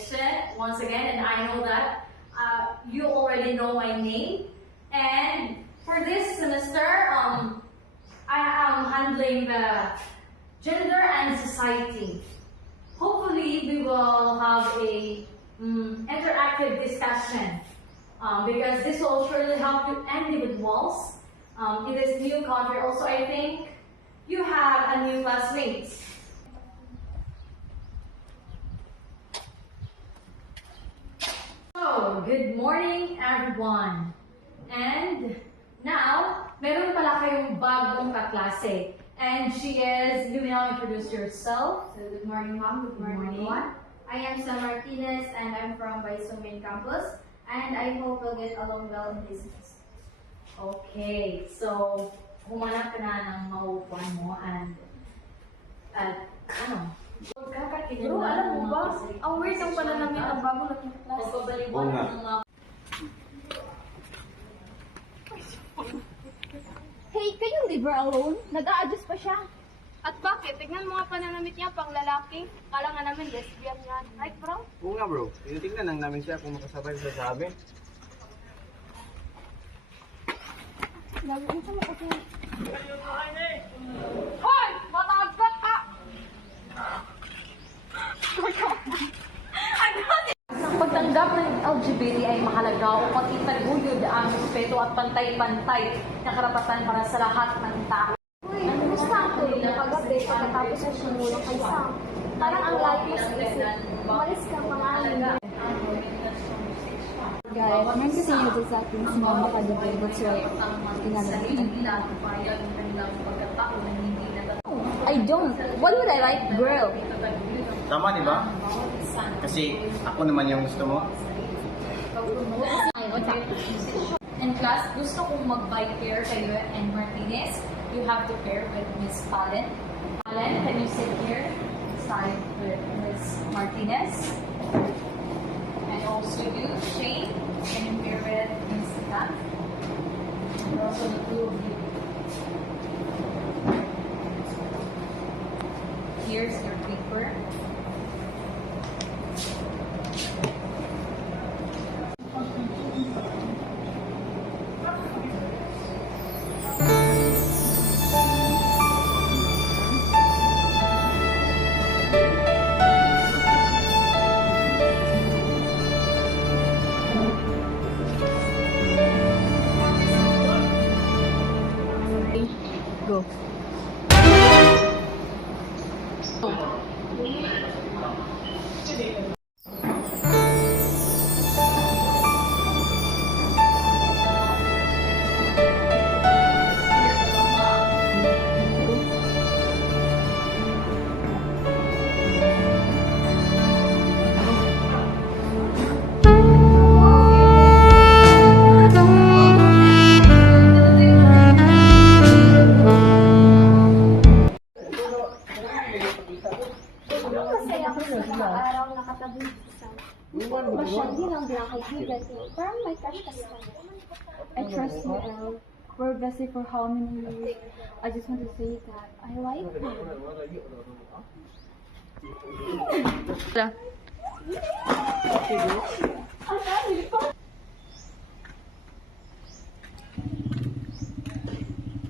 question once again, and I know that you already know my name. And for this semester, I am handling the gender and society. Hopefully, we will have a interactive discussion because this will surely help you individuals in this new country. Also, I think you have a new classmates. So, good morning everyone. And now, meron pala kayong bagong kaklase. And she is, you may now introduce yourself. So, good morning, ma'am. Good morning, everyone. I am Sam Martinez, and I'm from Baiso Main Campus. And I hope we'll get along well in this class. Okay, so, humanap ka na ng maupuan mo and, Bro, alam mo ba? Ang weird ng pananamit ng bago nating class. pagpabaliwan ng mga Hey, can you leave her alone? Nag-a-adjust pa siya. At bakit? Tignan mo nga pananamit niya pang lalaki. Kala nga namin lesbian yan. Right, bro? Oo nga bro, tinitingnan lang namin siya kung makasabay sa sabi. Nag-uusap mo kasi. Hoy! Matagbat ka! Ang pagtanggap ng LGBT ay mahalaga upang itaguyod ang respeto at pantay-pantay na karapatan para sa lahat ng tao. Uy, kumusta ako? Nakagabi pagkatapos ng sumulo kay Sam. Parang ang layo sa isip. Umalis ka mga alin. Guys, meron kasi yung sa akin sumama ka dito. That's why, I don't. Why would I like girl? Tama di ba? Kasi ako naman yung gusto mo. In class, gusto kong mag-bike pair kayo and Martinez. You have to pair with Miss Palen. Palen, can you sit here? Side with Miss Martinez. And also you, Shane, can you pair with Miss Kat? And also the two of you. Here's your paper. Go. Masaya ako sa mga araw nakatabi sa Sam. Masyadi lang binakaibigan ko. Parang may crush ka sa kanya. I trust you, Elle. We're blessed for how many years. I just want to say that I like you.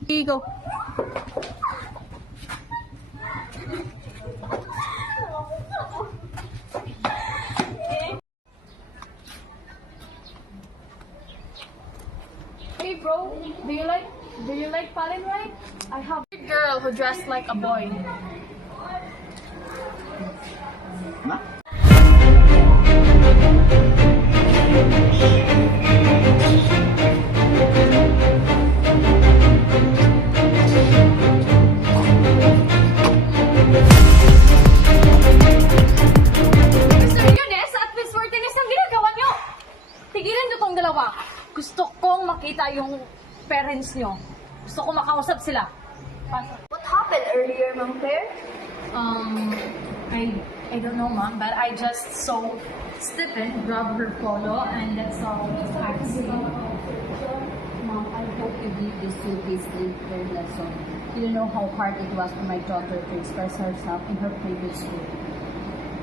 Here you go. Hey, bro. Do you like Palen, right? I have a girl who dressed like a boy. Gusto kong makita yung parents nyo. Gusto kong makausap sila. What happened earlier, Ma'am Claire? I don't know, Mom, but I just saw Stephen grab her polo, and that's all I can see. Mom, I hope you believe this will be still her lesson. You know how hard it was for my daughter to express herself in her previous school.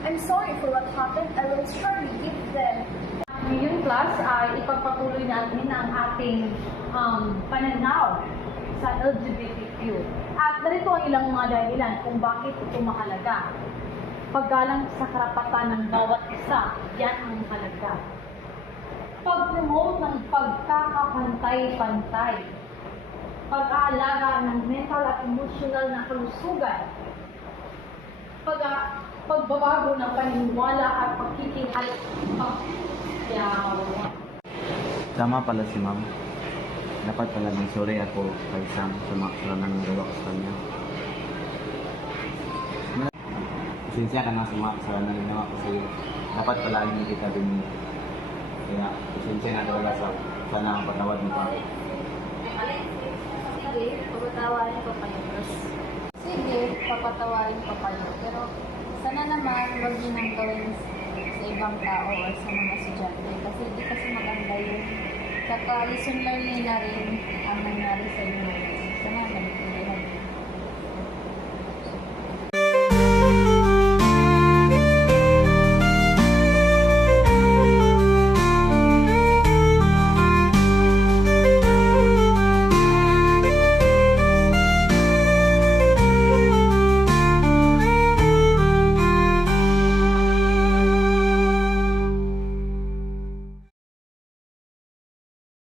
I'm sorry for what happened. I will surely give them. Ngayon class ay ipagpatuloy natin ang ating pananaw sa LGBTQ. At narito ang ilang mga dahilan kung bakit ito mahalaga. Paggalang sa karapatan ng bawat isa, yan ang mahalaga. Pag-promote ng pagkakapantay-pantay. Pag-aalaga ng mental at emotional na kalusugan. Pagbabago ng paniniwala at pagkikihal. Tama pala si ma'am. Dapat pala ng sorry ako kay Sam sa mga kasalanan ng gawa ko sa kanya. Pasensya ka na sa mga kasalanan ng gawa ko sa iyo. Dapat pala hindi kita din. Kaya pasensya na talaga sa sana ang patawad mo pa. Sige, papatawarin ko kayo, Bros. Sige, papatawarin ko kayo. Pero sana naman huwag niyo nang gawin sa ibang tao o sa mga estudyante. Kasi hindi kasi maganda yun. Saka lesson learning na rin ang nangyari sa inyo.